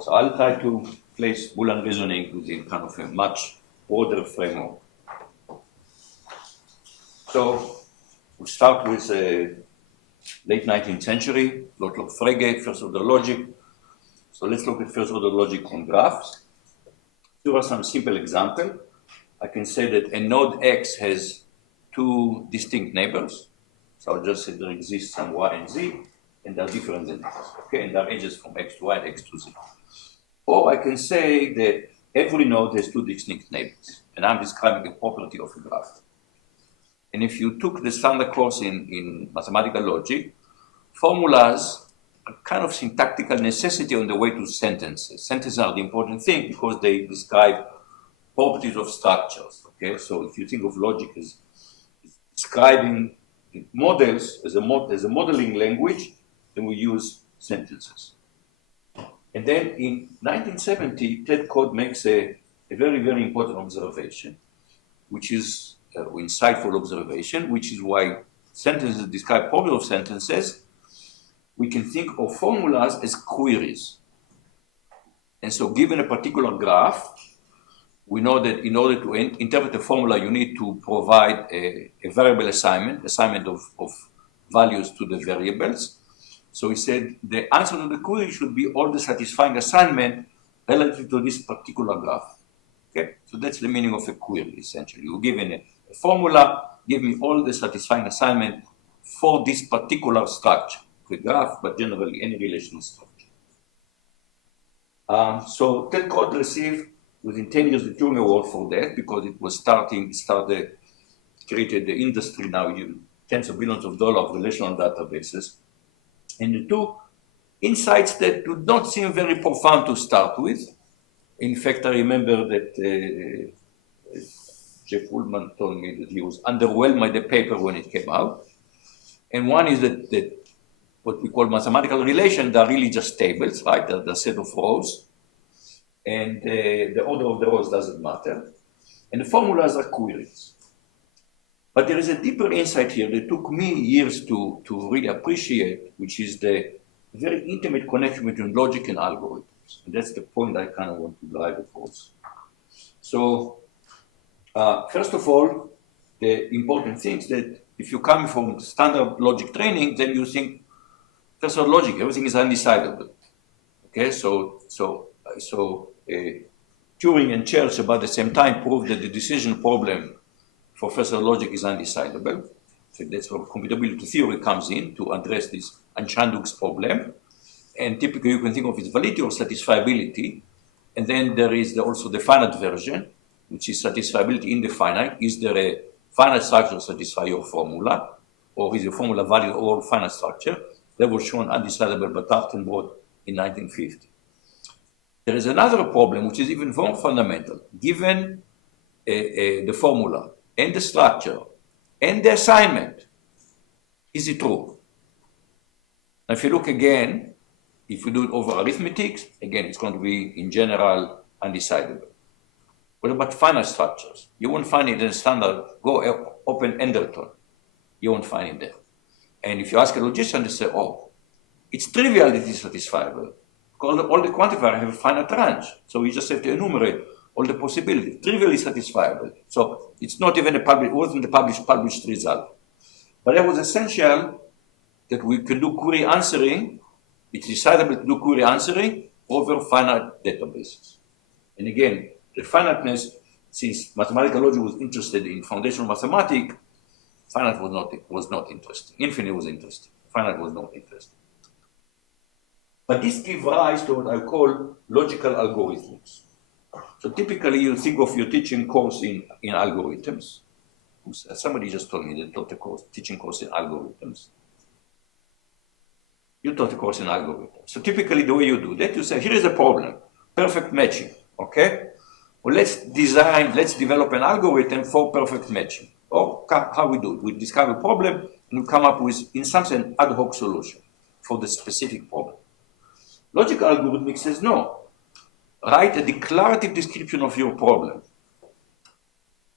So I'll try to place Boolean reasoning within kind of a much broader framework. So we'll start with late 19th century, lot of Frege, first order logic. So let's look at first order logic on graphs. Here are some simple examples. I can say that a node X has two distinct neighbors. So I'll just say there exists some Y and Z, and they're different than X. Okay, and they're edges from X to Y and X to Z. Or I can say that every node has two distinct neighbors, and I'm describing a property of a graph. And if you took the standard course in mathematical logic, formulas are kind of syntactical necessity on the way to sentences. Sentences are the important thing because they describe properties of structures. Okay, so if you think of logic as describing models as a modeling language, then we use sentences. And then in 1970, Ted Code makes a very, very important observation, which is insightful observation, which is why sentences describe properties of sentences. We can think of formulas as queries. And so given a particular graph, we know that in order to interpret a formula, you need to provide a variable assignment of values to the variables. So he said the answer to the query should be all the satisfying assignment relative to this particular graph. Okay, so that's the meaning of a query, essentially. You're given a formula, give me all the satisfying assignment for this particular structure, the graph, but generally any relational structure. So Ted Code received within 10 years the Turing Award for that because it created the industry now, tens of billions of dollars of relational databases. And the two insights that do not seem very profound to start with. In fact, I remember that Jeff Woolman told me that he was underwhelmed by the paper when it came out. And one is that what we call mathematical relations are really just tables, right? They're a set of rows. And the order of the rows doesn't matter. And the formulas are queries. But there is a deeper insight here that took me years to really appreciate, which is the very intimate connection between logic and algorithms. And that's the point I kind of want to drive across. So, first of all, the important thing is that if you come from standard logic training, then you think, first of all, logic, everything is undecidable. Okay, so Turing and Church about the same time proved that the decision problem for first order logic is undecidable. So that's where computability theory comes in to address this Anchanduk's problem. And typically you can think of its validity or satisfiability. And then there is also the finite version, which is satisfiability in the finite. Is there a finite structure to satisfy your formula? Or is your formula valid or finite structure? That was shown undecidable by Tartenbrot in 1950. There is another problem, which is even more fundamental. Given the formula and the structure and the assignment, is it true? Now, if you look again, if you do it over arithmetics, again, it's going to be, in general, undecidable. What about finite structures? You won't find it in standard, go open Enderton. You won't find it there. And if you ask a logician, they say, oh, it's trivial that it is satisfiable. Because all the quantifiers have a finite range. So we just have to enumerate all the possibilities. Trivially satisfiable. So it's not even it wasn't a published result. But it was essential that we can do query answering. It's decidable to do query answering over finite databases. And again, the finiteness, since mathematical logic was interested in foundational mathematics, finite was not interesting. Infinite was interesting. Finite was not interesting. But this gives rise to what I call logical algorithmics. So typically you think of your teaching course in algorithms. Somebody just told me they taught a teaching course in algorithms. You taught a course in algorithms. So typically the way you do that, you say, here is a problem, perfect matching, okay? Well, let's develop an algorithm for perfect matching. Or how we do it? We discover a problem and we come up with, in some sense, ad hoc solution for the specific problem. Logical algorithmics says no. Write a declarative description of your problem.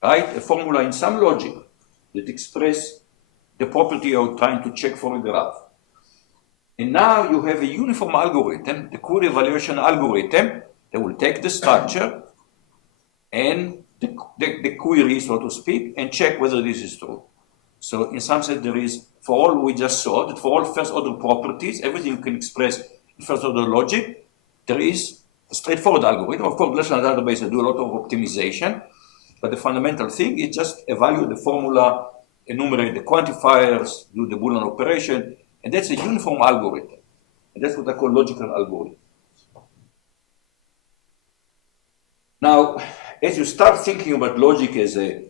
Write a formula in some logic that expresses the property you're trying to check for a graph. And now you have a uniform algorithm, the query evaluation algorithm, that will take the structure and the query, so to speak, and check whether this is true. So in some sense, there is, for all we just saw, that for all first-order properties, everything you can express in first-order logic, there is a straightforward algorithm. Of course, relational databases do a lot of optimization, but the fundamental thing is just evaluate the formula, enumerate the quantifiers, do the Boolean operation, and that's a uniform algorithm. And that's what I call logical algorithm. Now, as you start thinking about logic as a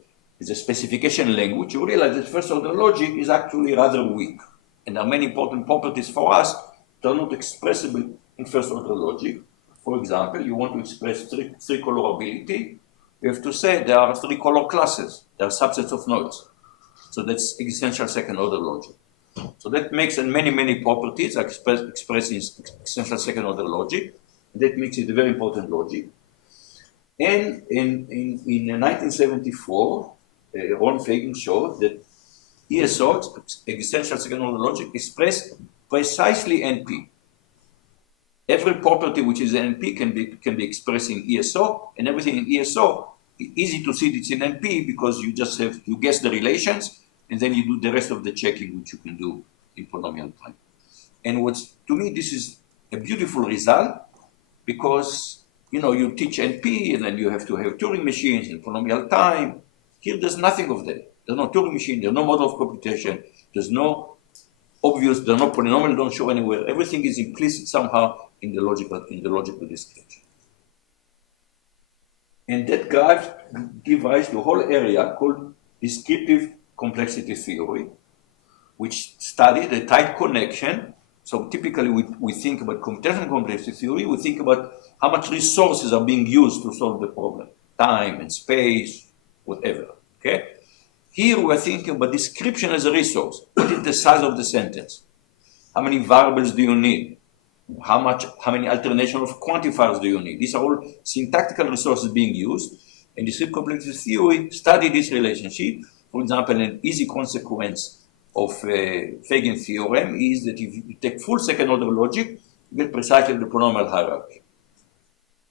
specification language, you realize that first-order logic is actually rather weak. And there are many important properties for us that are not expressible in first-order logic. For example, you want to express three-colorability, you have to say there are three color classes, there are subsets of nodes. So that's existential second-order logic. So that makes many properties are expressed in existential second-order logic. That makes it a very important logic. And in 1974, Ron Fagan showed that ESO, existential second-order logic, expressed precisely NP. Every property which is NP can be expressed in ESO, and everything in ESO, easy to see it's in NP because you just you guess the relations, and then you do the rest of the checking, which you can do in polynomial time. And to me, this is a beautiful result because you teach NP, and then you have to have Turing machines in polynomial time. Here, there's nothing of that. There's no Turing machine, there's no model of computation, there's no polynomial don't show anywhere. Everything is implicit somehow in the logical description. And that gives rise to a whole area called descriptive complexity theory, which studied a tight connection. So typically we think about computational complexity theory, we think about how much resources are being used to solve the problem, time and space, whatever, okay? Here we're thinking about description as a resource. What is the size of the sentence? How many variables do you need? How many alternation of quantifiers do you need? These are all syntactical resources being used. And descriptive complexity theory study this relationship. For example, an easy consequence of Fagan theorem is that if you take full second-order logic, you get precisely the polynomial hierarchy.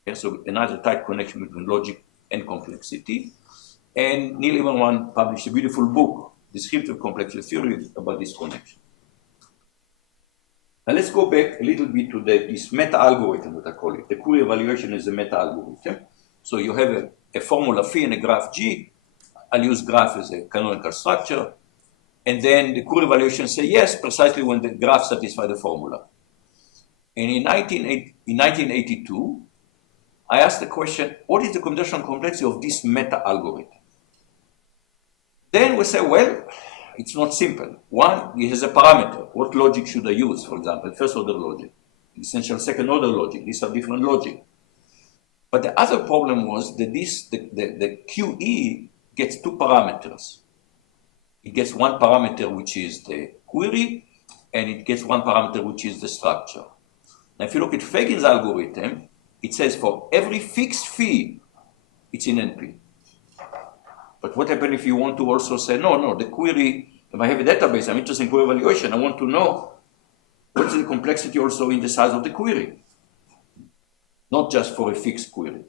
Okay, so another tight connection between logic and complexity. And Neil Emerman published a beautiful book, Descriptive Complexity Theory, about this connection. Now let's go back a little bit to this meta-algorithm, what I call it. The query evaluation is a meta-algorithm. So you have a formula phi and a graph G. I'll use graph as a canonical structure. And then the query evaluation say yes, precisely when the graph satisfies the formula. And in 1982, I asked the question, what is the computational complexity of this meta-algorithm? Then we say, well, it's not simple. One, it has a parameter. What logic should I use, for example? First-order logic, essential second-order logic. These are different logic. But the other problem was that the QE gets two parameters. It gets one parameter, which is the query, and it gets one parameter, which is the structure. Now, if you look at Fagan's algorithm, it says for every fixed phi, it's in NP. But what happens if you want to also say, no, the query, if I have a database, I'm interested in query evaluation, I want to know what's the complexity also in the size of the query, not just for a fixed query.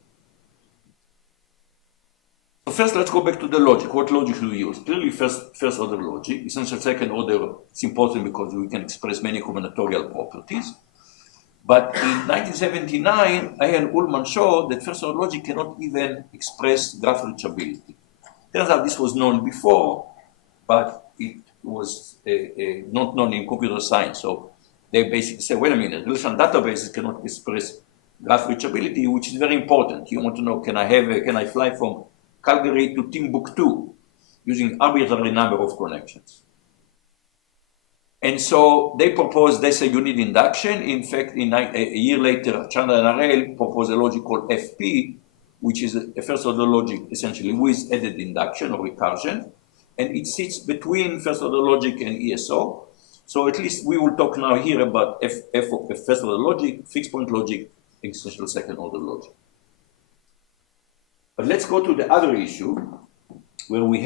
So first, let's go back to the logic. What logic do we use? Clearly, first order logic. Essential second order, it's important because we can express many combinatorial properties. But in 1979, I and Ullman showed that first order logic cannot even express graph reachability. Turns out this was known before, but it was not known in computer science. So they basically say, wait a minute, relational databases cannot express graph reachability, which is very important. You want to know, can I fly from Calgary to Timbuktu using arbitrary number of connections? And so they say you need induction. In fact, a year later, Chandra and Arel proposed a logic called FP, which is a first-order logic essentially with added induction or recursion. And it sits between first-order logic and ESO. So at least we will talk now here about first-order logic, fixed-point logic, essential second-order logic. But let's go to the other issue where we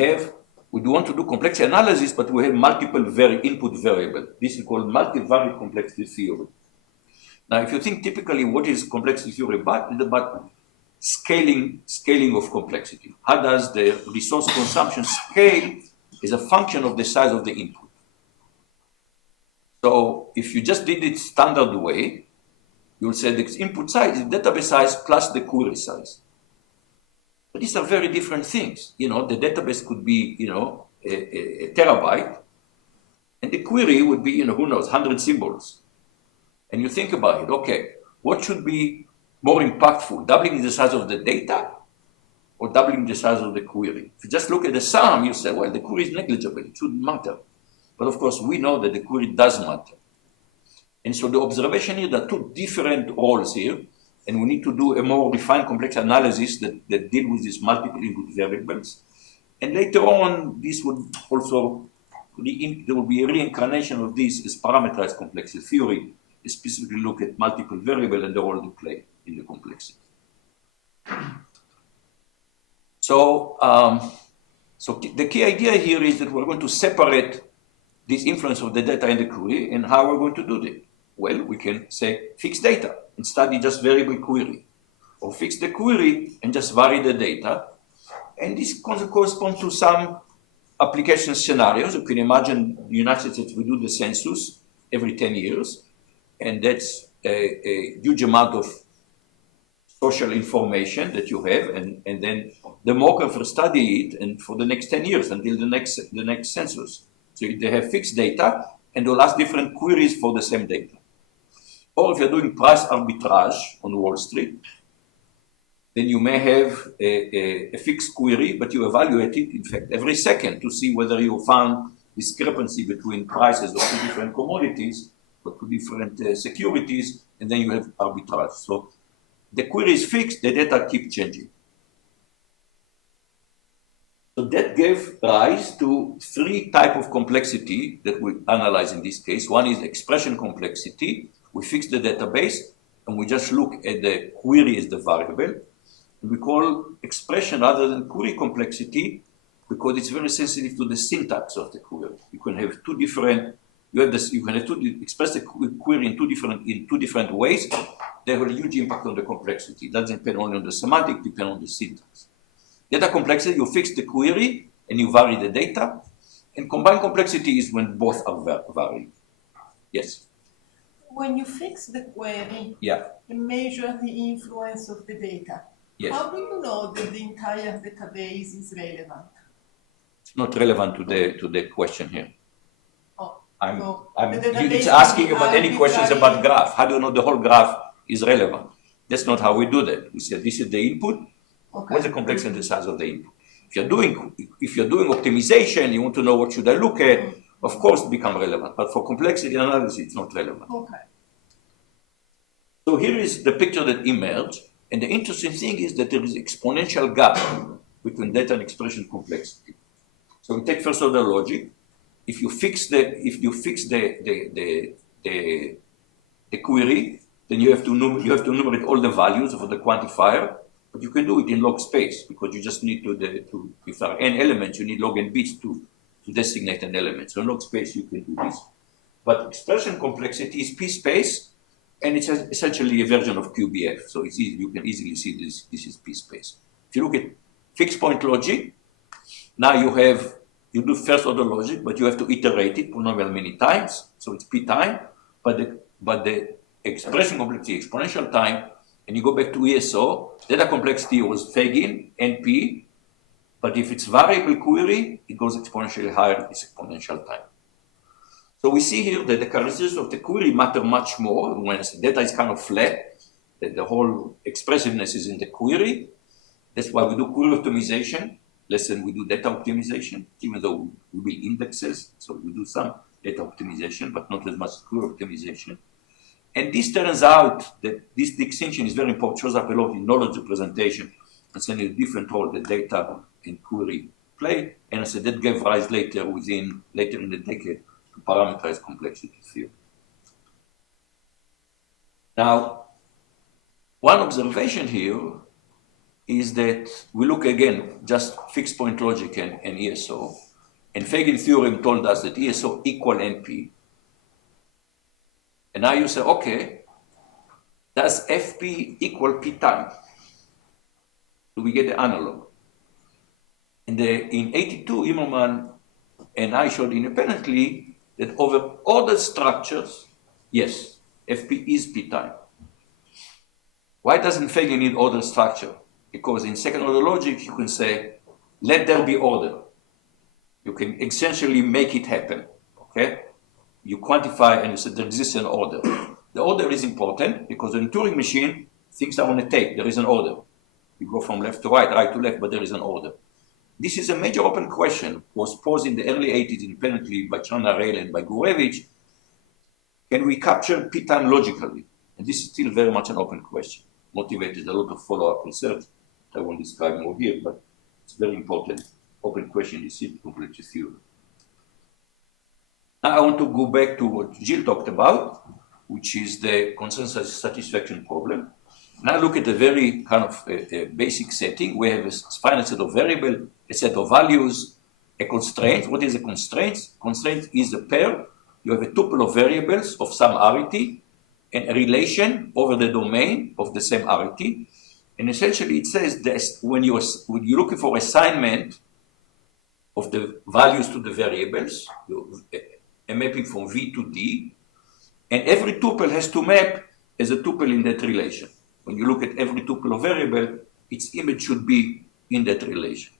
we do want to do complexity analysis, but we have multiple input variables. This is called multivariate complexity theory. Now, if you think typically what is complexity theory about, it's about scaling of complexity. How does the resource consumption scale as a function of the size of the input? So if you just did it standard way, you'll say the input size is database size plus the query size. But these are very different things. The database could be, a terabyte, and the query would be, who knows, 100 symbols. And you think about it, okay, what should be more impactful, doubling the size of the data or doubling the size of the query? If you just look at the sum, you say, well, the query is negligible, it shouldn't matter. But of course, we know that the query does matter. And so the observation here, there are two different roles here, and we need to do a more refined complex analysis that deal with these multiple input variables. And later on, this would also, there will be a reincarnation of this as parameterized complexity theory, specifically look at multiple variables and the role they play in the complexity. So, the key idea here is that we're going to separate this influence of the data in the query, and how we're going to do that. Well, we can say fix data and study just variable query, or fix the query and just vary the data. And this corresponds to some application scenarios. You can imagine the United States, we do the census every 10 years, and that's a huge amount of social information that you have, and then the demographers study it and for the next 10 years until the next census. So they have fixed data, and they'll ask different queries for the same data. Or if you're doing price arbitrage on Wall Street, then you may have a fixed query, but you evaluate it, in fact, every second to see whether you found discrepancy between prices of two different commodities or two different securities, and then you have arbitrage. So the query is fixed, the data keep changing. So that gave rise to three types of complexity that we analyze in this case. One is expression complexity. We fix the database, and we just look at the query as the variable. And we call expression rather than query complexity because it's very sensitive to the syntax of the query. You can have two different, express the query in two different ways. They have a huge impact on the complexity. It doesn't depend only on the semantic, it depends on the syntax. Data complexity, you fix the query and you vary the data. And combined complexity is when both are varying. Yes? When you fix the query and measure the influence of the data, how do you know that the entire database is relevant? It's not relevant to the question here. It's asking about any questions about graph. How do you know the whole graph is relevant? That's not how we do that. We say this is the input. What's the complexity and the size of the input? If you're doing optimization, you want to know what should I look at, of course it becomes relevant. But for complexity analysis, it's not relevant. Okay. So here is the picture that emerged. And the interesting thing is that there is exponential gap between data and expression complexity. So we take first order logic. If you fix the query, then you have to enumerate all the values of the quantifier. But you can do it in log space because you just need if there are n elements, you need log n bits to designate an element. So in log space, you can do this. But expression complexity is p space, and it's essentially a version of QBF. So it's easy, you can easily see this is p space. If you look at fixed point logic, now you do first order logic, but you have to iterate it polynomial many times. So it's p time, but the expression complexity exponential time. And you go back to ESO, data complexity was Fagin, NP, but if it's variable query, it goes exponentially higher, it's exponential time. So we see here that the characteristics of the query matter much more when the data is kind of flat, that the whole expressiveness is in the query. That's why we do query optimization less than we do data optimization, even though we build indexes, so we do some data optimization, but not as much query optimization. And this turns out that this distinction is very important, shows up a lot in knowledge representation, and sending a different role that data and query play. And I said that gave rise later in the decade to parameterized complexity theory. Now, one observation here is that we look again, just fixed point logic and ESO. And Feynman theorem told us that ESO equal NP. And now you say, okay, does FP equal P time? Do we get the analog? And in 82, Immerman and I showed independently that over ordered structures, yes, FP is P time. Why doesn't Feynman need ordered structure? Because in second order logic, you can say, let there be order. You can essentially make it happen, okay? You quantify and you say there exists an order. The order is important because in a Turing machine, things are on a tape, there is an order. You go from left to right, right to left, but there is an order. This is a major open question, was posed in the early 80s independently by Chandra Rayl and by Gurevich. Can we capture P-time logically? And this is still very much an open question. Motivated a lot of follow-up research that I won't describe more here, but it's very important. Open question is complete theory. Now I want to go back to what Jill talked about, which is the consensus satisfaction problem. Now look at a very kind of a basic setting. We have a finite set of variables, a set of values, a constraint. What is a constraint? Constraint is a pair. You have a tuple of variables of some arity and a relation over the domain of the same arity. And essentially it says that when you're looking for assignment of the values to the variables, a mapping from V to D, and every tuple has to map as a tuple in that relation. When you look at every tuple of variable, its image should be in that relation.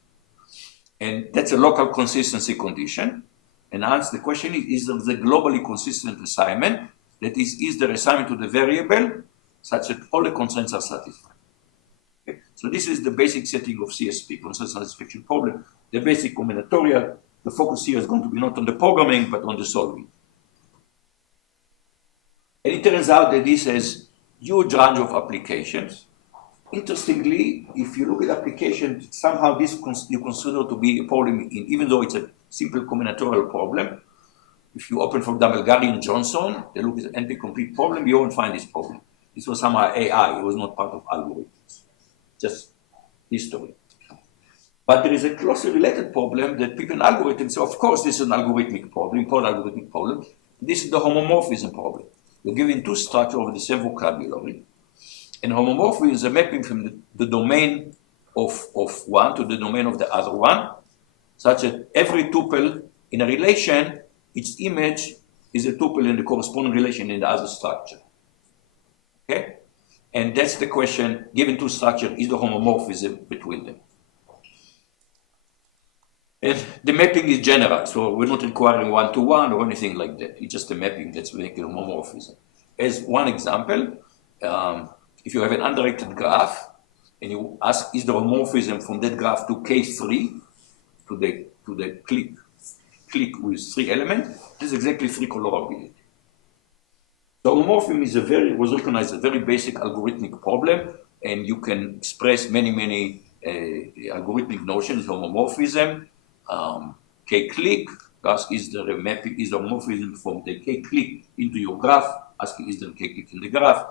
And that's a local consistency condition. And hence the question is there the globally consistent assignment? That is there assignment to the variable such that all the constraints are satisfied? Okay. So this is the basic setting of CSP, consensus satisfaction problem. The basic combinatorial. The focus here is going to be not on the programming, but on the solving. And it turns out that this has huge range of applications. Interestingly, if you look at applications, somehow this you consider to be a problem, even though it's a simple combinatorial problem. If you open, for example, Gary and Johnson, they look at the NP-complete problem, you won't find this problem. This was somehow AI, it was not part of algorithms, just history. But there is a closely related problem that people in algorithms say, of course, this is an algorithmic problem, important algorithmic problem. This is the homomorphism problem. You're given two structures of the same vocabulary. And homomorphism is a mapping from the domain of one to the domain of the other one, such that every tuple in a relation, its image is a tuple in the corresponding relation in the other structure. Okay? And that's the question, given two structures, is the homomorphism between them? And the mapping is general, so we're not requiring one-to-one or anything like that. It's just a mapping that's making homomorphism. As one example, if you have an undirected graph and you ask, is there homomorphism from that graph to K3 to the click with 3 elements, this is exactly 3 colorability. So homomorphism is was recognized as a very basic algorithmic problem, and you can express many algorithmic notions of homomorphism. K-click, ask is there a mapping, is there homomorphism from the K-click into your graph, asking is there a K-click in the graph,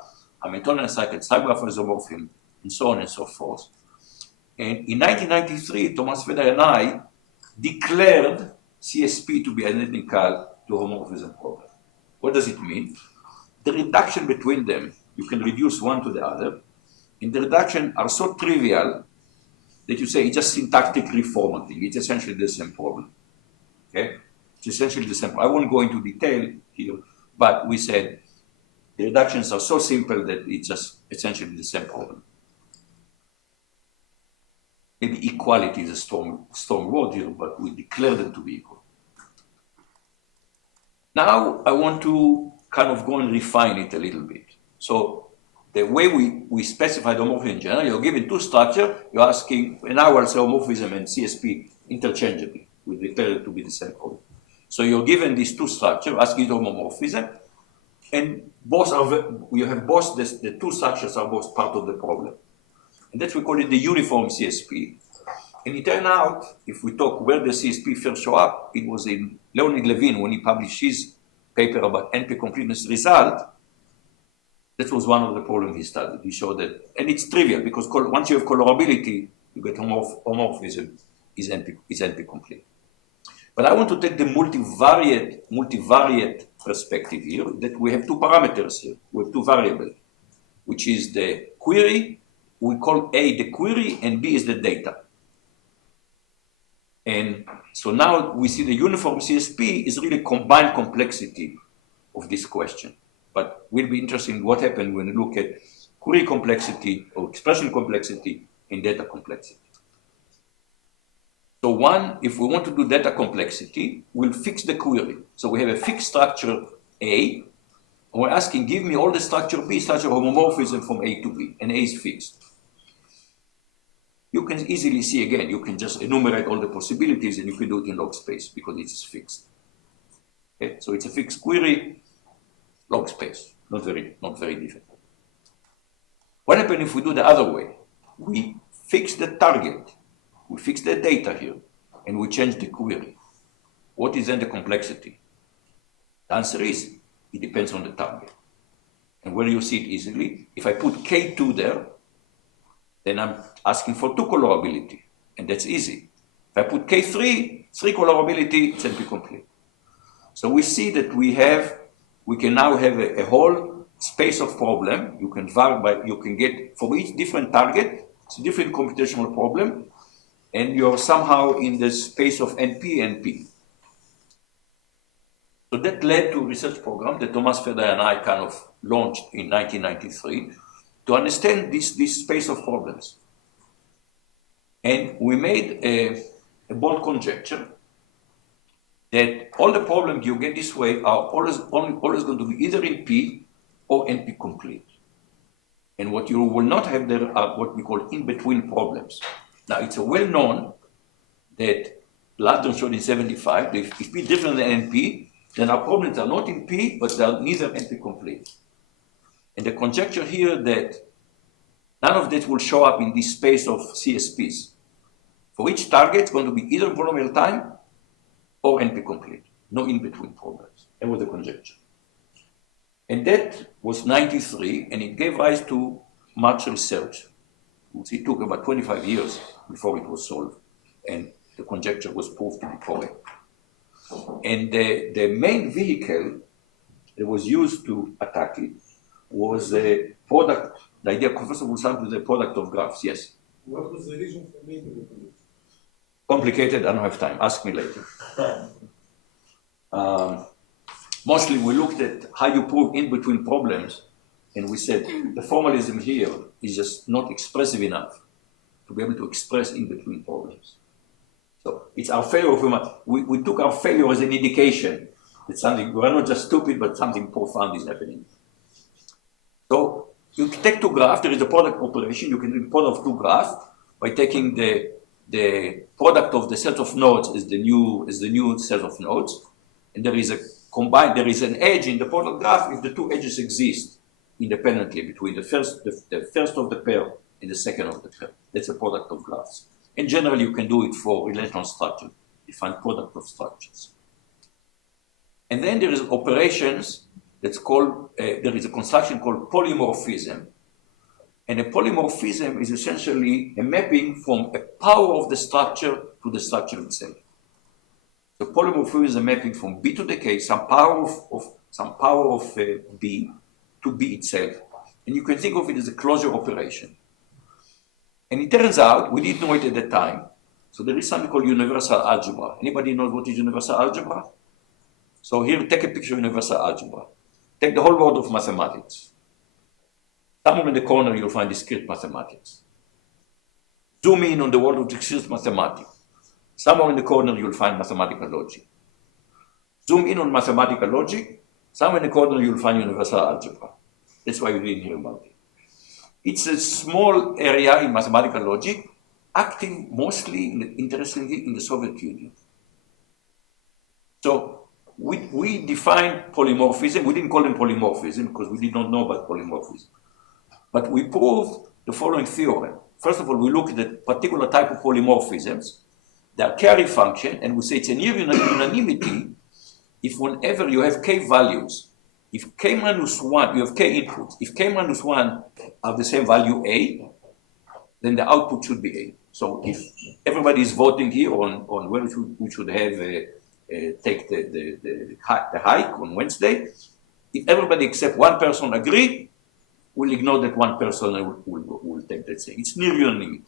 Hamiltonian cycle, subgraph isomorphism, and so on and so forth. And in 1993, Thomas Feder and I declared CSP to be identical to homomorphism problem. What does it mean? The reduction between them, you can reduce one to the other, and the reduction are so trivial that you say it's just syntactic reformatting. It's essentially the same problem. Okay? It's essentially the same. I won't go into detail here, but we said the reductions are so simple that it's just essentially the same problem. Maybe equality is a strong word here, but we declare them to be equal. Now I want to kind of go and refine it a little bit. So the way we specify the homomorphism in general, you're given two structures, you're asking, and now I'll say homomorphism and CSP interchangeably. We declare it to be the same problem. So you're given these two structures, asking homomorphism, and both are, you have both, the two structures are both part of the problem. And that's we call it the uniform CSP. And it turned out, if we talk where the CSP first show up, it was in Leonid Levin when he published his paper about NP completeness result. That was one of the problems he studied. He showed that, and it's trivial because once you have colorability, you get homomorphism is NP complete. But I want to take the multivariate perspective here, that we have two parameters here. We have two variables, which is the query. We call A the query and B is the data. And so now we see the uniform CSP is really combined complexity of this question. But will be interesting what happens when you look at query complexity or expression complexity and data complexity. So one, if we want to do data complexity, we'll fix the query. So we have a fixed structure A, and we're asking, give me all the structure B, structure homomorphism from A to B, and A is fixed. You can easily see again, you can just enumerate all the possibilities and you can do it in log space because it is fixed. Okay? So it's a fixed query, log space, not very difficult. What happens if we do the other way? We fix the target, we fix the data here, and we change the query. What is then the complexity? The answer is, it depends on the target. And where you see it easily, if I put K2 there, then I'm asking for 2 colorability, and that's easy. If I put K3, 3 colorability, it's NP complete. So we see that we can now have a whole space of problem. You can get for each different target, it's a different computational problem, and you're somehow in the space of NP. So that led to a research program that Thomas Feder and I kind of launched in 1993 to understand this space of problems. And we made a bold conjecture that all the problems you get this way are always going to be either in P or NP complete. And what you will not have there are what we call in-between problems. Now, it's well known that Lardon showed in 75 that if P is different than NP, then our problems are not in P, but they are neither NP complete. And the conjecture here that none of that will show up in this space of CSPs. For each target, it's going to be either polynomial time or NP complete. No in-between problems. That was the conjecture. And that was 93, and it gave rise to much research. It took about 25 years before it was solved, and the conjecture was proved to be correct. And the main vehicle that was used to attack it was a product. The idea, first of all, started with the product of graphs. Yes? What was the reason for making it? Complicated, I don't have time. Ask me later. Mostly we looked at how you prove in-between problems, and we said the formalism here is just not expressive enough to be able to express in-between problems. So it's our failure of we took our failure as an indication that something, we're not just stupid, but something profound is happening. So you take two graphs, there is a product operation, you can do the product of two graphs by taking the product of the set of nodes as the new set of nodes, and there is an edge in the product graph if the two edges exist independently between the first of the pair and the second of the pair. That's a product of graphs. And generally you can do it for relational structure, define product of structures. And then there is operations that's called, there is a construction called polymorphism. And a polymorphism is essentially a mapping from a power of the structure to the structure itself. So polymorphism is a mapping from B to the K, some power of B to B itself. And you can think of it as a closure operation. And it turns out, we didn't know it at the time, so there is something called universal algebra. Anybody knows what is universal algebra? So here, take a picture of universal algebra. Take the whole world of mathematics. Somewhere in the corner, you'll find discrete mathematics. Zoom in on the world of discrete mathematics. Somewhere in the corner, you'll find mathematical logic. Zoom in on mathematical logic. Somewhere in the corner, you'll find universal algebra. That's why you didn't hear about it. It's a small area in mathematical logic, acting mostly, interestingly, in the Soviet Union. So we defined polymorphism. We didn't call them polymorphism because we did not know about polymorphism. But we proved the following theorem. First of all, we look at the particular type of polymorphisms. They are carry function, and we say it's a near unanimity if whenever you have k values, if k minus 1, you have k inputs, if k minus 1 are the same value a, then the output should be a. So if everybody is voting here on whether we should have take the hike on Wednesday. If everybody except one person agree, we'll ignore that one person will take that thing. It's near unanimity.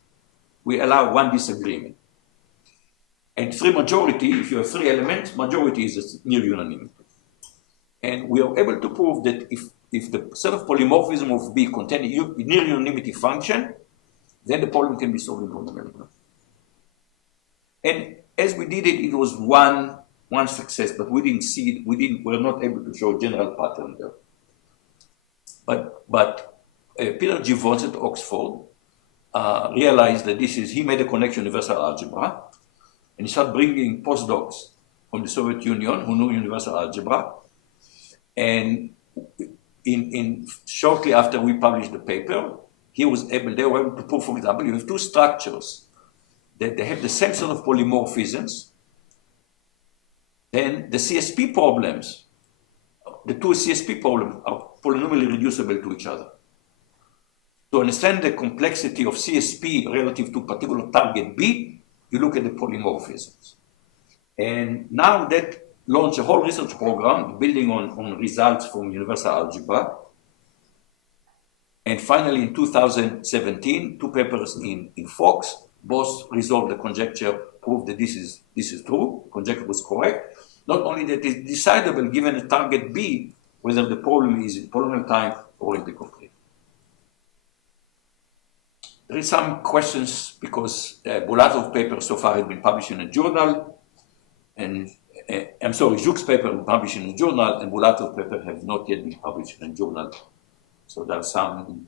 We allow one disagreement. And three majority, if you have three elements, majority is near unanimity. And we are able to prove that if the set of polymorphism of B contain a near unanimity function, then the problem can be solved in polynomial. And as we did it, it was one success, but we didn't see it. We're not able to show a general pattern there. But Peter G. Vons at Oxford realized that he made a connection universal algebra, and he started bringing postdocs from the Soviet Union who knew universal algebra. And shortly after we published the paper, they were able to prove, for example, you have two structures that they have the same sort of polymorphisms. Then the CSP problems, the two CSP problems are polynomially reducible to each other. To understand the complexity of CSP relative to particular target B, you look at the polymorphisms. And now that launched a whole research program building on results from universal algebra. And finally, in 2017, two papers in Fox, both resolved the conjecture, proved that this is true, the conjecture was correct. Not only that it's decidable given a target B, whether the problem is in polynomial time or in the complete. There is some questions because Bulatov's paper so far has been published in a journal, and I'm sorry, Zhuk's paper was published in a journal, and Bulatov's paper have not yet been published in a journal. So there are some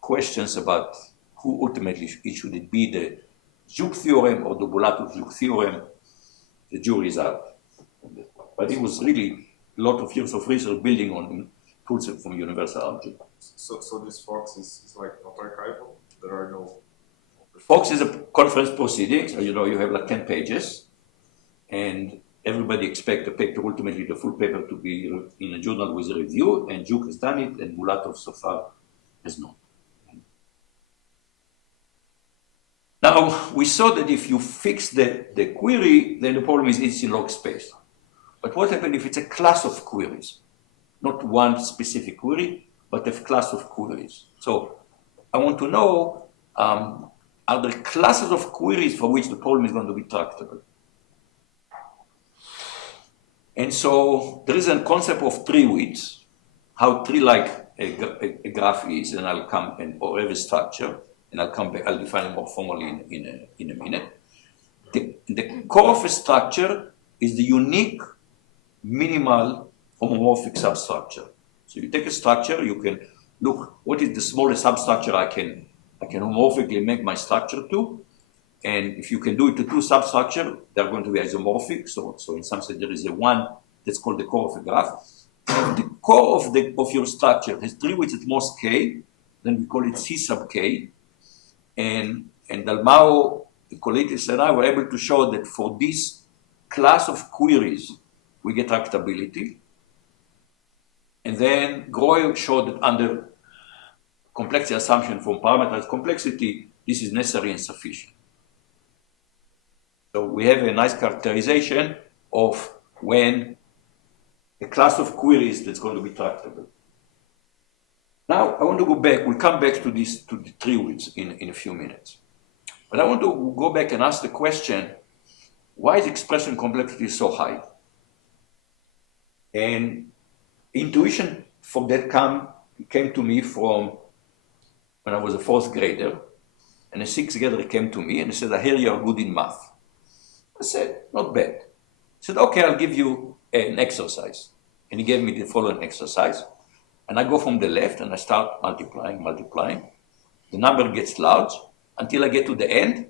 questions about who ultimately should it be, the Zhuk theorem or the Bulatov-Zhuk theorem. The jury is out. But it was really a lot of years of research building on tools from universal algebra. So this Fox is like not archival? There are no... Fox is a conference proceeding, so you have like 10 pages, and everybody expects the paper, ultimately the full paper, to be in a journal with a review, and Zhuk has done it, and Bulatov so far has not. Now, we saw that if you fix the query, then the problem is it's in log space. But what happens if it's a class of queries? Not one specific query, but a class of queries. So I want to know, are there classes of queries for which the problem is going to be tractable? And so there is a concept of tree widths, how tree-like a graph is, and I'll come or every structure, and I'll come back. I'll define it more formally in a minute. The core of a structure is the unique minimal homomorphic substructure. So you take a structure, you can look what is the smallest substructure I can homomorphically make my structure to, and if you can do it to two substructures, they're going to be isomorphic. So in some sense there is a one that's called the core of a graph. If the core of your structure has tree widths at most k, then we call it C sub k. And Dalmau, Collitis, and I were able to show that for this class of queries, we get tractability. And then Groy showed that under complexity assumption from parameterized complexity, this is necessary and sufficient. So we have a nice characterization of when a class of queries that's going to be tractable. Now, I want to go back. We'll come back to the tree widths in a few minutes. But I want to go back and ask the question, why is expression complexity so high? And intuition for that came to me from when I was a fourth grader, and a sixth grader came to me and he said, I hear you are good in math. I said, not bad. He said, okay, I'll give you an exercise. And he gave me the following exercise. And I go from the left and I start multiplying. The number gets large until I get to the end,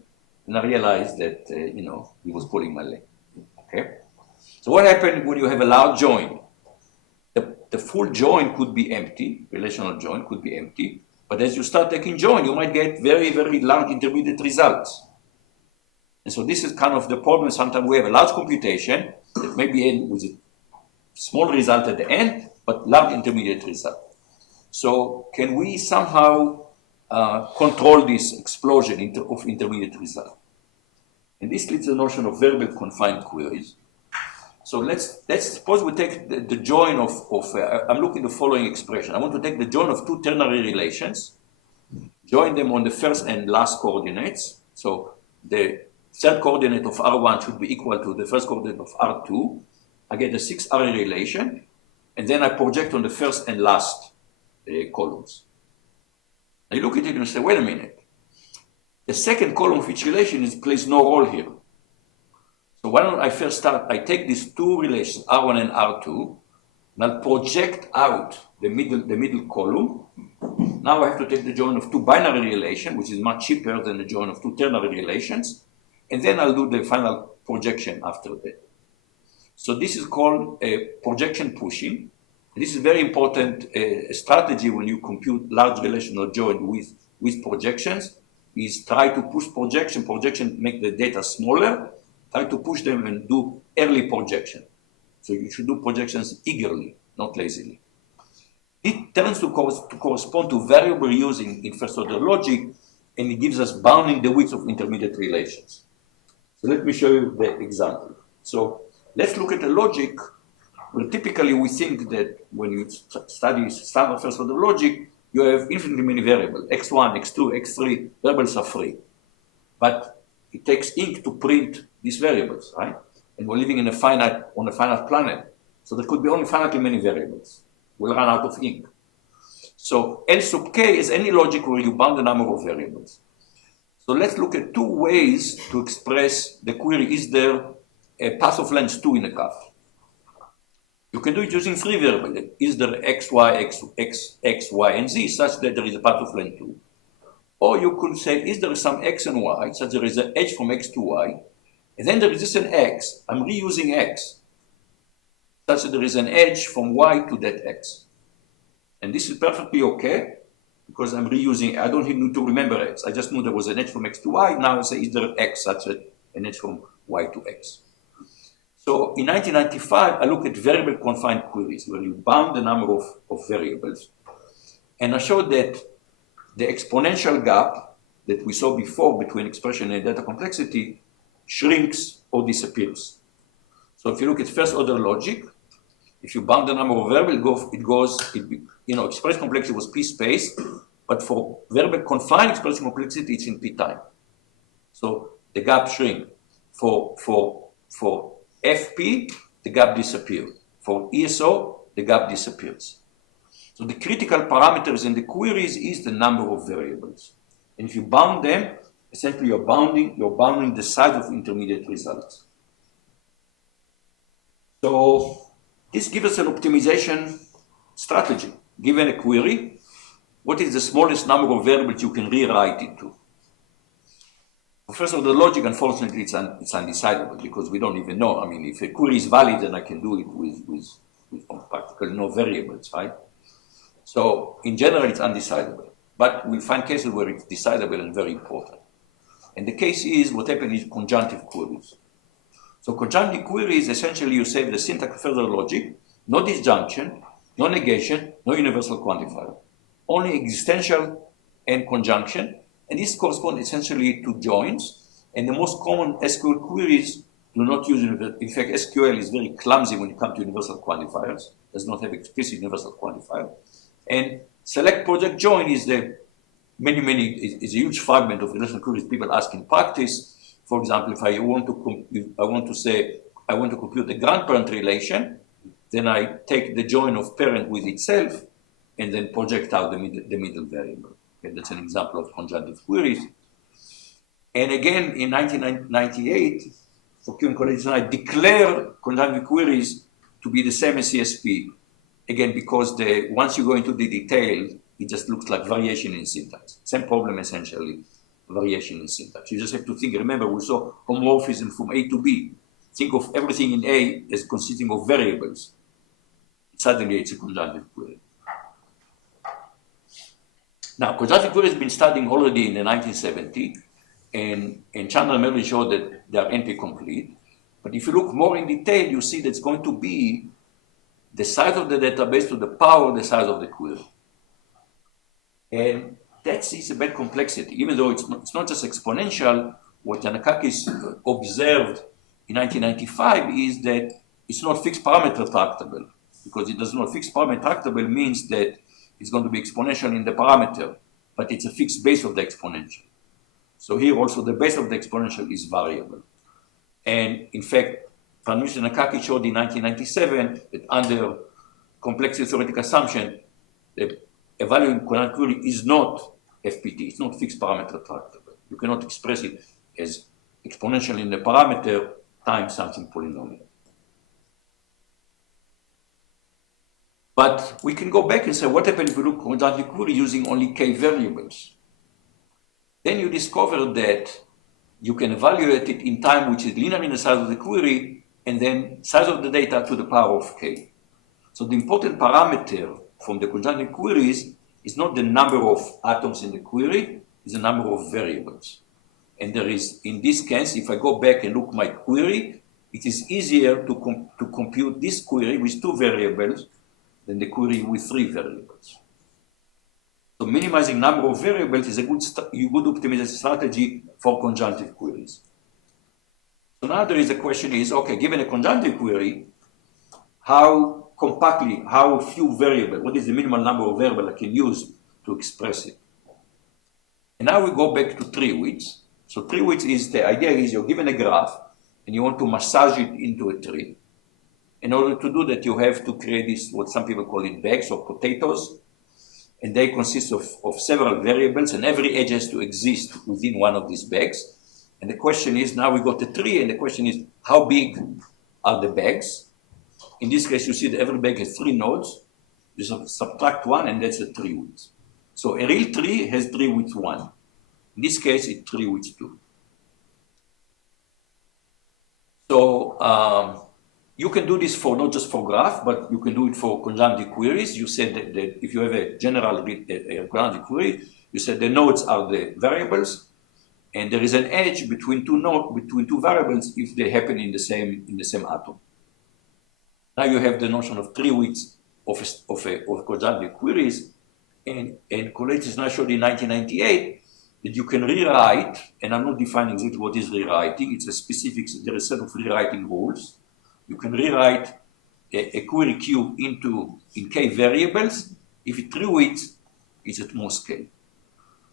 and I realize that, he was pulling my leg, okay? So what happened when you have a large join? The full join could be empty, relational join could be empty, but as you start taking join, you might get very, very large intermediate results. And so this is kind of the problem. Sometimes we have a large computation that maybe end with a small result at the end, but large intermediate result. So can we somehow control this explosion of intermediate result? And this leads to the notion of variable confined queries. So let's suppose we take the join of I'm looking at the following expression. I want to take the join of two ternary relations, join them on the first and last coordinates. So the third coordinate of R1 should be equal to the first coordinate of R2. I get a 6R relation, and then I project on the first and last columns. I look at it and say, wait a minute. The second column of each relation plays no role here. So why don't I first start, I take these two relations, R1 and R2, and I'll project out the middle column. Now I have to take the join of two binary relations, which is much cheaper than the join of two ternary relations, and then I'll do the final projection after that. So this is called projection pushing. This is very important strategy when you compute large relational join with projections, is try to push projection make the data smaller, try to push them and do early projection. So you should do projections eagerly, not lazily. It tends to correspond to variable using in first order logic, and it gives us bounding the width of intermediate relations. So let me show you the example. So let's look at the logic where typically we think that when you study standard first order logic, you have infinitely many variables, x1, x2, x3, variables are free. But it takes ink to print these variables, right? And we're living on a finite planet. So there could be only finitely many variables. We'll run out of ink. So L sub k is any logic where you bound the number of variables. So let's look at two ways to express the query, is there a path of length 2 in a graph? You can do it using three variables. Is there x, y, x, y, and z such that there is a path of length 2? Or you could say, is there some x and y, such that there is an edge from x to y, and then there is just an x, I'm reusing x, such that there is an edge from y to that x. And this is perfectly okay, because I'm reusing, I don't need to remember x. I just knew there was an edge from x to y. Now I say, is there x such that an edge from y to x? So in 1995, I looked at variable confined queries, where you bound the number of variables. And I showed that the exponential gap that we saw before between expression and data complexity shrinks or disappears. So if you look at first order logic, if you bound the number of variables, expression complexity was p space, but for variable confined expression complexity, it's in p time. So the gap shrinks. For FP, the gap disappears. For ESO, the gap disappears. So the critical parameters in the queries is the number of variables. And if you bound them, essentially you're bounding the size of intermediate results. So this gives us an optimization strategy. Given a query, what is the smallest number of variables you can rewrite it to? First of all, the logic, unfortunately, it's undecidable because we don't even know. I mean, if a query is valid, then I can do it with practically no variables, right? So in general, it's undecidable. But we'll find cases where it's decidable and very important. And the case is what happens is conjunctive queries. So conjunctive queries, essentially, you save the syntax of further logic, no disjunction, no negation, no universal quantifier, only existential and conjunction. And this corresponds essentially to joins. And the most common SQL queries do not use, in fact, SQL is very clumsy when it comes to universal quantifiers, does not have explicit universal quantifier. And select project join is is a huge fragment of relational queries people ask in practice. For example, if I want to compute the grandparent relation, then I take the join of parent with itself and then project out the middle variable. Okay, that's an example of conjunctive queries. And again, in 1998, for Q and College, I declare conjunctive queries to be the same as CSP. Again, because once you go into the detail, it just looks like variation in syntax. Same problem, essentially, variation in syntax. You just have to think, remember, we saw homomorphism from A to B. Think of everything in A as consisting of variables. Suddenly, it's a conjunctive query. Now, conjunctive query has been studied already in the 1970s, and Chandra and Merlin showed that they are NP-complete. But if you look more in detail, you see that it's going to be the size of the database to the power of the size of the query. And that is a bad complexity. Even though it's not just exponential, what Yanakakis observed in 1995 is that it's not fixed parameter tractable, because it does not fixed parameter tractable means that it's going to be exponential in the parameter, but it's a fixed base of the exponential. So here also the base of the exponential is variable. And in fact, Pranusha Nakaki showed in 1997 that under complexity theoretic assumption, the evaluating quadratic query is not FPT, it's not fixed parameter tractable. You cannot express it as exponential in the parameter times something polynomial. But we can go back and say, what happens if we look at quadratic query using only k variables? Then you discover that you can evaluate it in time which is linear in the size of the query, and then size of the data to the power of k. So the important parameter from the quadratic queries is not the number of atoms in the query, it's the number of variables. And there is, in this case, if I go back and look at my query, it is easier to compute this query with 2 variables than the query with 3 variables. So minimizing number of variables is a good optimization strategy for conjunctive queries. So now there is a question is, okay, given a conjunctive query, how compactly, how few variables, what is the minimal number of variables I can use to express it? And now we go back to tree widths. So tree widths is, the idea is you're given a graph and you want to massage it into a tree. In order to do that, you have to create this, what some people call it bags or potatoes. And they consist of several variables, and every edge has to exist within one of these bags. And the question is, now we got a tree, and the question is, how big are the bags? In this case, you see that every bag has 3 nodes. You subtract 1, and that's a tree width. So a real tree has tree width 1. In this case, it's tree width 2. So you can do this for not just for graph, but you can do it for conjunctive queries. You said that if you have a general conjunctive query, you said the nodes are the variables, and there is an edge between two variables if they happen in the same atom. Now you have the notion of tree widths of conjunctive queries, and Coletis now showed in 1998 that you can rewrite, and I'm not defining exactly what is rewriting. It's a specific. There is a set of rewriting rules. You can rewrite a query cube in k variables if it tree width is at most k.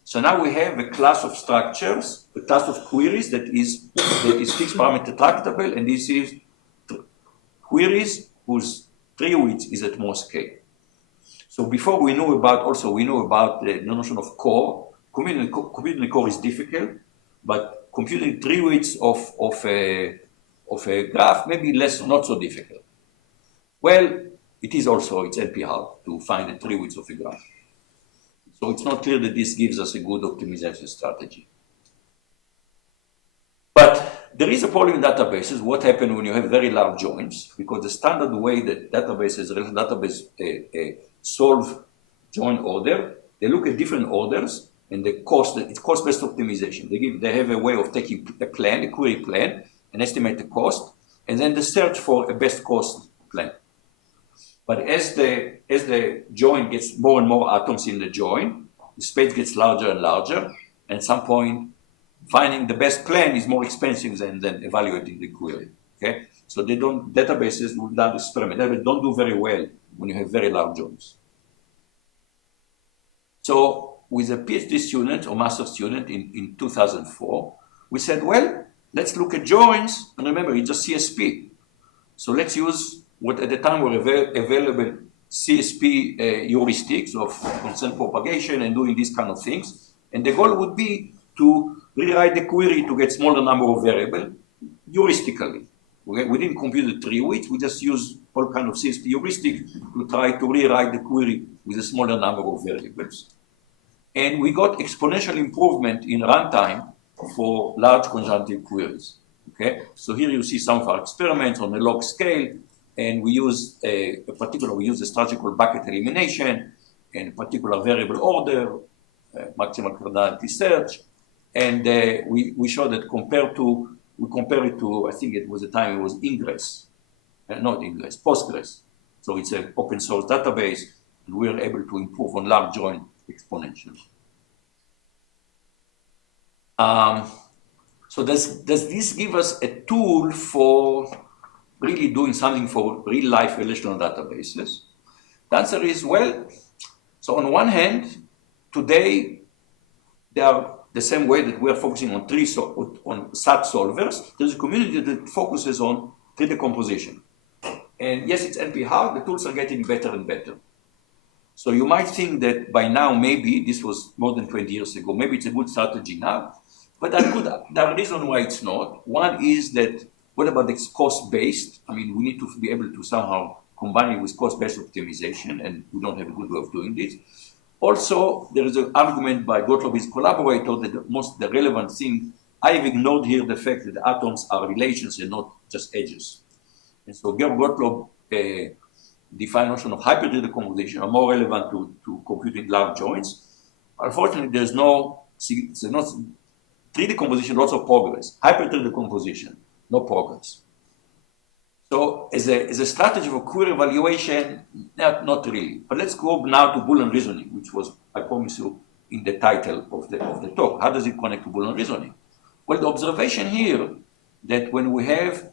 So now we have a class of structures, a class of queries that is fixed parameter tractable, and this is queries whose tree width is at most k. So before we knew about the notion of core. Computing the core is difficult, but computing tree widths of a graph maybe not so difficult. Well, it's LP hard to find the tree widths of a graph. So it's not clear that this gives us a good optimization strategy. But there is a problem in databases. What happens when you have very large joins? Because the standard way that relational database solve join order, they look at different orders, and the cost, it's cost-based optimization. They have a way of taking a query plan, and estimate the cost, and then they search for a best cost plan. But as the join gets more and more atoms in the join, the space gets larger and larger, and at some point, finding the best plan is more expensive than evaluating the query. Okay, so databases will not experiment. They don't do very well when you have very large joins. So with a PhD student or master student in 2004, we said, well, let's look at joins, and remember, it's just CSP. So let's use what at the time were available CSP heuristics of constant propagation and doing these kind of things. And the goal would be to rewrite the query to get smaller number of variables heuristically. Okay? We didn't compute the tree width, we just use all kind of CSP heuristic to try to rewrite the query with a smaller number of variables. And we got exponential improvement in runtime for large conjunctive queries. Okay, so here you see some of our experiments on a log scale, and we use a strategy called bucket elimination and a particular variable order, maximal cardinality search, and we show that we compare it to, I think it was the time it was Ingress, not Ingress, Postgres. So it's an open source database, and we are able to improve on large join exponentially. So does this give us a tool for really doing something for real-life relational databases? The answer is, well, so on one hand, today, they are the same way that we are focusing on SAT solvers. There's a community that focuses on tree decomposition. And yes, it's NP hard, the tools are getting better and better. So you might think that by now, maybe, this was more than 20 years ago, maybe it's a good strategy now, but there are reasons why it's not. One is that, what about the cost-based? I mean, we need to be able to somehow combine it with cost-based optimization, and we don't have a good way of doing this. Also, there is an argument by Gottlob, his collaborator, that the relevant thing, I've ignored here the fact that the atoms are relations and not just edges. And so Georg Gottlob defined notion of hypertree decomposition are more relevant to computing large joints. Unfortunately, there's no tree decomposition, lots of progress. Hypertree decomposition, no progress. So as a strategy for query evaluation, not really. But let's go now to Boolean reasoning, which was, I promise you, in the title of the talk. How does it connect to Boolean reasoning? Well, the observation here that when we have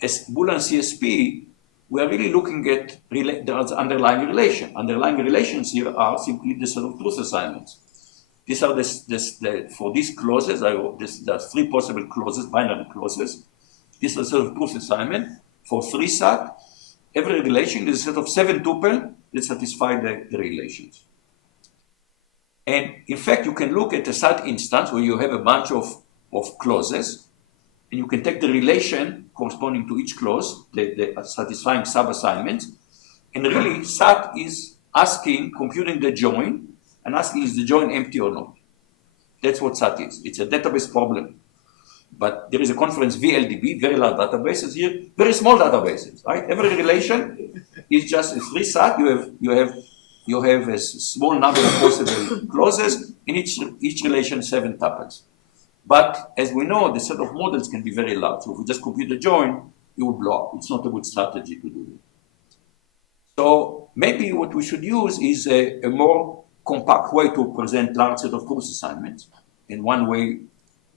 a Boolean CSP, we are really looking at there's underlying relation. Underlying relations here are simply the set of truth assignments. These are for these clauses, there are three possible clauses, binary clauses. This is a set of truth assignment. For 3 SAT, every relation is a set of 7 tuples that satisfy the relations. And in fact, you can look at a SAT instance where you have a bunch of clauses, and you can take the relation corresponding to each clause, the satisfying sub-assignments, and really SAT is computing the join, and asking is the join empty or not. That's what SAT is. It's a database problem. But there is a conference VLDB, very large databases here, very small databases, right? Every relation is just a 3 SAT. You have a small number of possible clauses, in each relation 7 tuples. But as we know, the set of models can be very large. So if we just compute the join, it will blow up. It's not a good strategy to do it. So maybe what we should use is a more compact way to present large set of truth assignments. And one way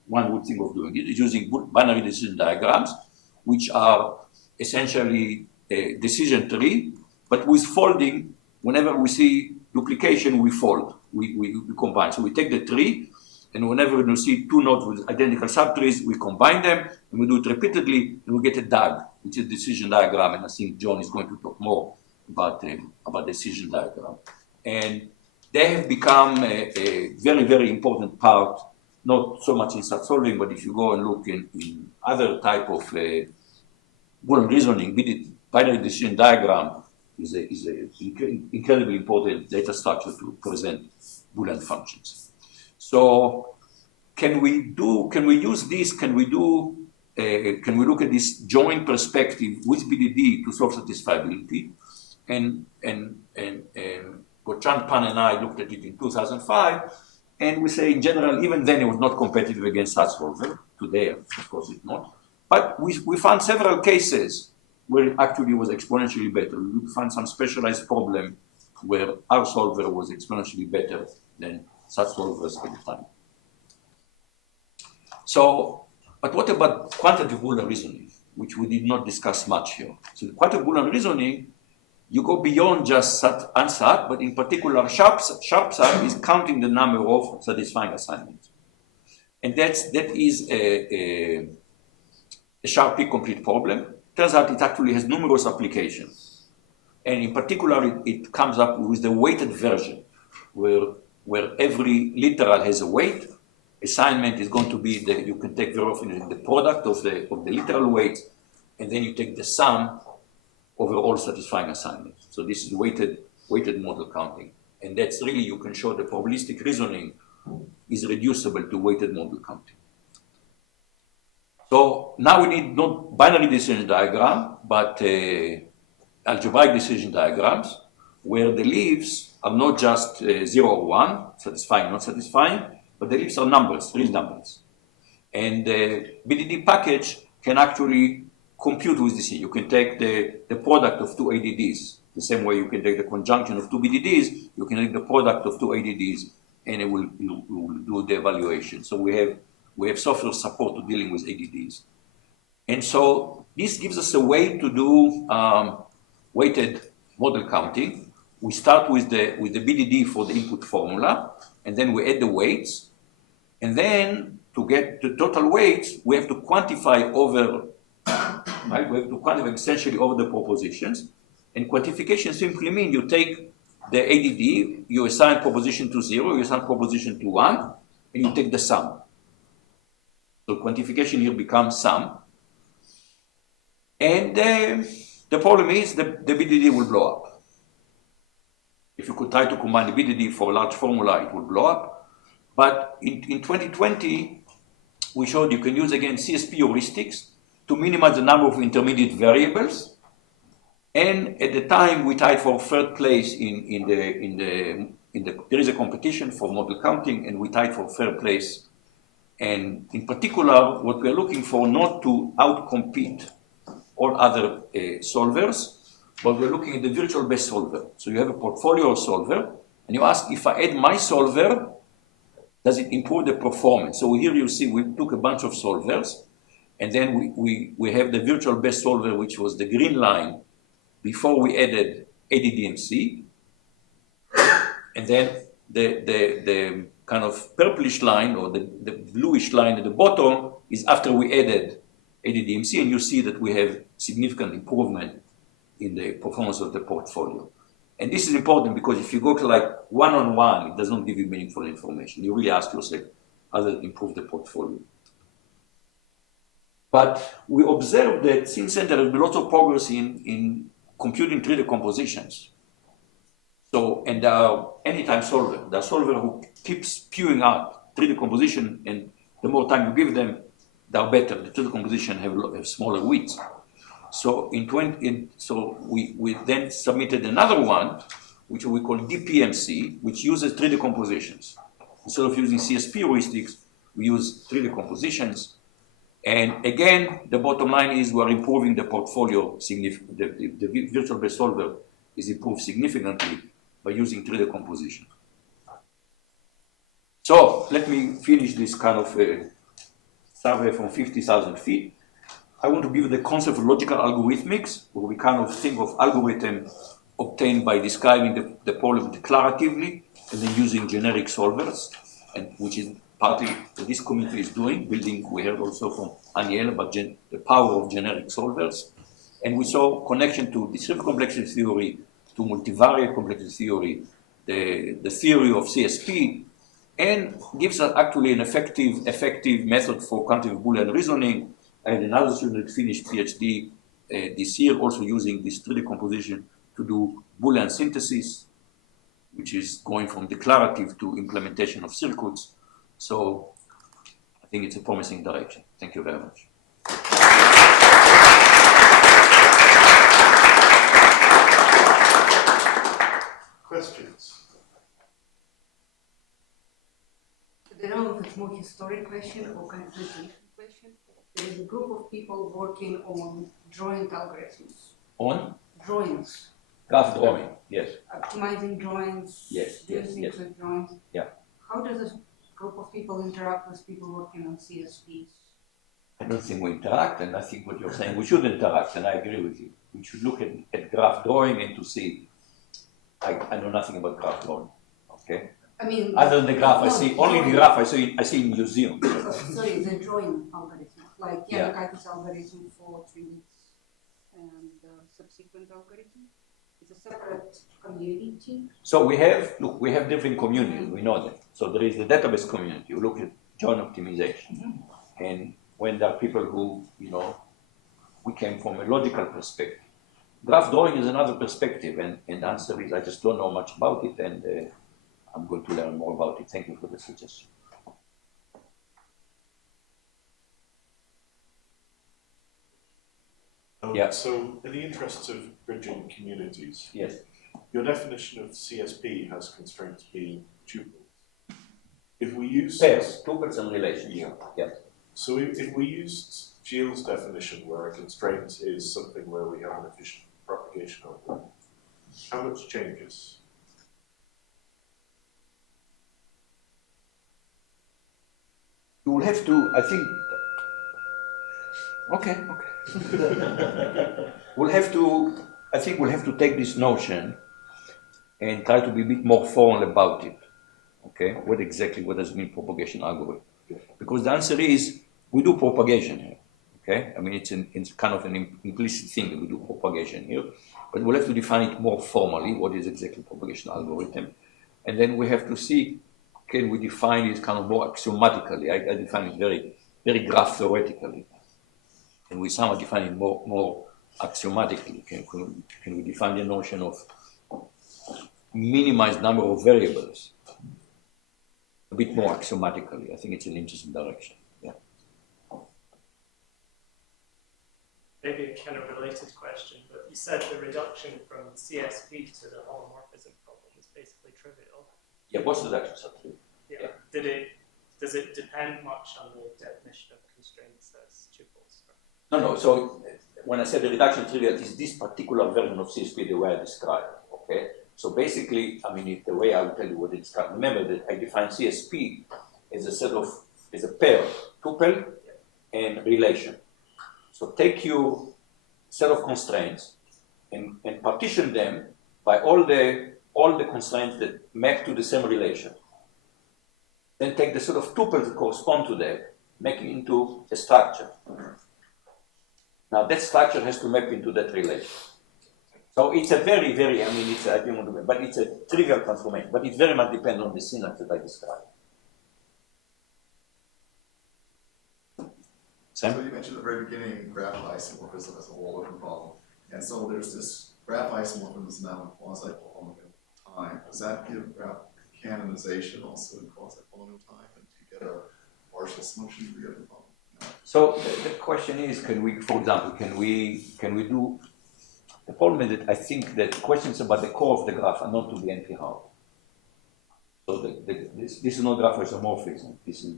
one would think of doing it is using binary decision diagrams, which are essentially a decision tree, but with folding. Whenever we see duplication, we fold, we combine. So we take the tree, and whenever we see 2 nodes with identical subtrees, we combine them, and we do it repeatedly, and we get a DAG, which is a decision diagram, and I think John is going to talk more about decision diagram. And they have become a very, very important part, not so much in SAT solving, but if you go and look in other type of Boolean reasoning, binary decision diagram is an incredibly important data structure to present Boolean functions. So can we use this? Can we look at this joint perspective with BDD to solve satisfiability? And Gochan, Pan, and I looked at it in 2005. And we say, in general, even then it was not competitive against SAT solver. Today, of course, it's not. But we found several cases where it actually was exponentially better. We found some specialized problem where our solver was exponentially better than SAT solvers at the time. So, but what about quantitative Boolean reasoning, which we did not discuss much here? So, quantitative Boolean reasoning, you go beyond just SAT and SAT, but in particular, sharp SAT is counting the number of satisfying assignments. And that is a sharp complete problem. Turns out it actually has numerous applications. And in particular, it comes up with the weighted version, where every literal has a weight. Assignment is going to be you can take very often the product of the literal weights, and then you take the sum over all satisfying assignments. So this is weighted model counting. And that's really, you can show the probabilistic reasoning is reducible to weighted model counting. So now we need not binary decision diagram, but algebraic decision diagrams, where the leaves are not just 0 or 1, satisfying, not satisfying, but the leaves are numbers, real numbers. And the BDD package can actually compute with this. You can take the product of 2 ADDs, the same way you can take the conjunction of 2 BDDs, you can take the product of 2 ADDs, and it will do the evaluation. So we have software support to dealing with ADDs. And so this gives us a way to do weighted model counting. We start with the BDD for the input formula, and then we add the weights. And then to get the total weights, we have to quantify over, right? We have to quantify essentially over the propositions. And quantification simply means you take the ADD, you assign proposition to 0, you assign proposition to 1, and you take the sum. So quantification here becomes sum. And the problem is the BDD will blow up. If you could try to combine the BDD for a large formula, it would blow up. But in 2020, we showed you can use again CSP heuristics to minimize the number of intermediate variables. And at the time, we tied for third place there is a competition for model counting, and we tied for third place. And in particular, what we're looking for, not to outcompete all other solvers, but we're looking at the virtual best solver. So you have a portfolio of solver, and you ask, if I add my solver, does it improve the performance? So here you see we took a bunch of solvers, and then we have the virtual best solver, which was the green line before we added ADDMC, and then the kind of purplish line or the bluish line at the bottom is after we added ADDMC, and you see that we have significant improvement in the performance of the portfolio. And this is important because if you go to like one-on-one, it does not give you meaningful information. You really ask yourself, how does it improve the portfolio? But we observed that since then there has been lots of progress in computing tree decompositions. So, and there are anytime solver. There are solver who keeps spewing out tree decomposition, and the more time you give them, they are better. The tree decomposition have smaller widths. So we then submitted another one, which we call DPMC, which uses tree decompositions. Instead of using CSP heuristics, we use tree decompositions. And again, the bottom line is we're improving the portfolio significantly. The virtual best solver is improved significantly by using tree decomposition. So let me finish this kind of survey from 50,000 feet. I want to give you the concept of logical algorithmics, where we kind of think of algorithm obtained by describing the problem declaratively and then using generic solvers, and which is partly what this community is doing, building, we heard also from Aniel about the power of generic solvers. And we saw connection to distributed complexity theory, to multivariate complexity theory, the theory of CSP, and gives us actually an effective method for quantitative Boolean reasoning. I had another student that finished PhD this year, also using this tree decomposition to do Boolean synthesis, which is going from declarative to implementation of circuits. So I think it's a promising direction. Thank you very much. Questions? I don't know if it's more historic question or kind of translation question. There is a group of people working on drawing algorithms. On? Drawings. Graph drawing, yes. Optimizing drawings. Yes, doing yes, things yes. with drawings. Yeah. How does this group of people interact with people working on CSPs? I don't think we interact, and I think what you're saying, we should interact, and I agree with you. We should look at graph drawing and to see, I know nothing about graph drawing, okay? I mean, other than the graph, I see only the graph I see in museum. Sorry, the drawing algorithm, like Yanakakis algorithm for trees and subsequent algorithm. It's a separate community. So we have different communities. We know that. So there is the database community. You look at joint optimization, and when there are people who we came from a logical perspective. Graph drawing is another perspective, and the answer is I just don't know much about it, and I'm going to learn more about it. Thank you for the suggestion. So, in the interests of bridging communities, yes, your definition of CSP has constraints being tuples. If we use pairs, tuples and relationship, yes. So, if we use Gilles' definition, where a constraint is something where we have an efficient propagation algorithm, how much changes? You will have to, I think, Okay. I think we'll have to take this notion and try to be a bit more formal about it. Okay, what does it mean, propagation algorithm? Because the answer is, we do propagation here. Okay, I mean, it's kind of an implicit thing that we do propagation here, but we'll have to define it more formally, what is exactly propagation algorithm. And then we have to see, can we define it kind of more axiomatically? I define it very, very graph theoretically. And we somehow define it more axiomatically. Can we define the notion of minimized number of variables a bit more axiomatically? I think it's an interesting direction. Yeah. Maybe a kind of related question, but you said the reduction from CSP to the holomorphism problem is basically trivial. Yeah, most reductions are trivial. Yeah. Does it depend much on the definition of constraints as tuples? No. So when I said the reduction trivial, is this particular version of CSP the way I described? Okay. So basically, I mean, the way I will tell you what it's described. Remember that I define CSP as a pair, tuple and relation. So take your set of constraints and partition them by all the constraints that map to the same relation. Then take the sort of tuples that correspond to that, make it into a structure. Now that structure has to map into that relation. So it's a very, very, I mean, I don't want to, but it's a trivial transformation, but it very much depends on the syntax that I described. Sam? So you mentioned at the very beginning graph isomorphism as a whole open problem. And so there's this graph isomorphism is now in quasi-polynomial time. Does that give graph canonization also in quasi-polynomial time? And do you get a partial solution to the other problem? No. So the question is, can we, for example, can we do, the problem is that I think that questions about the core of the graph are not to be NP hard. So this is not graph isomorphism, this is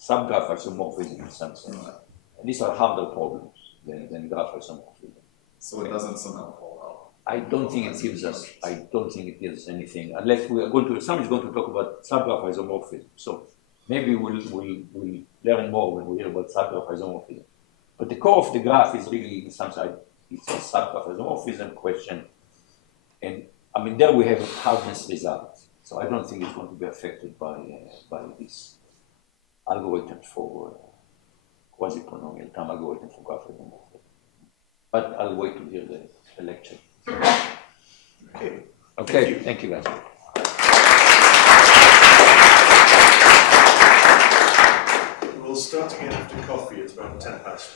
subgraph isomorphism in some sense. Right. And these are harder problems than graph isomorphism. So it doesn't somehow fall out? I don't think it gives us anything, unless we are going to, somebody's going to talk about subgraph isomorphism. So maybe we'll learn more when we hear about subgraph isomorphism. But the core of the graph is really, in some side, it's a subgraph isomorphism question. And I mean, there we have a hardness result. So I don't think it's going to be affected by this algorithm for quasi-polynomial time algorithm for graph isomorphism. But I'll wait to hear the lecture. Okay. Thank you guys. We'll start again after coffee. It's about 10 past.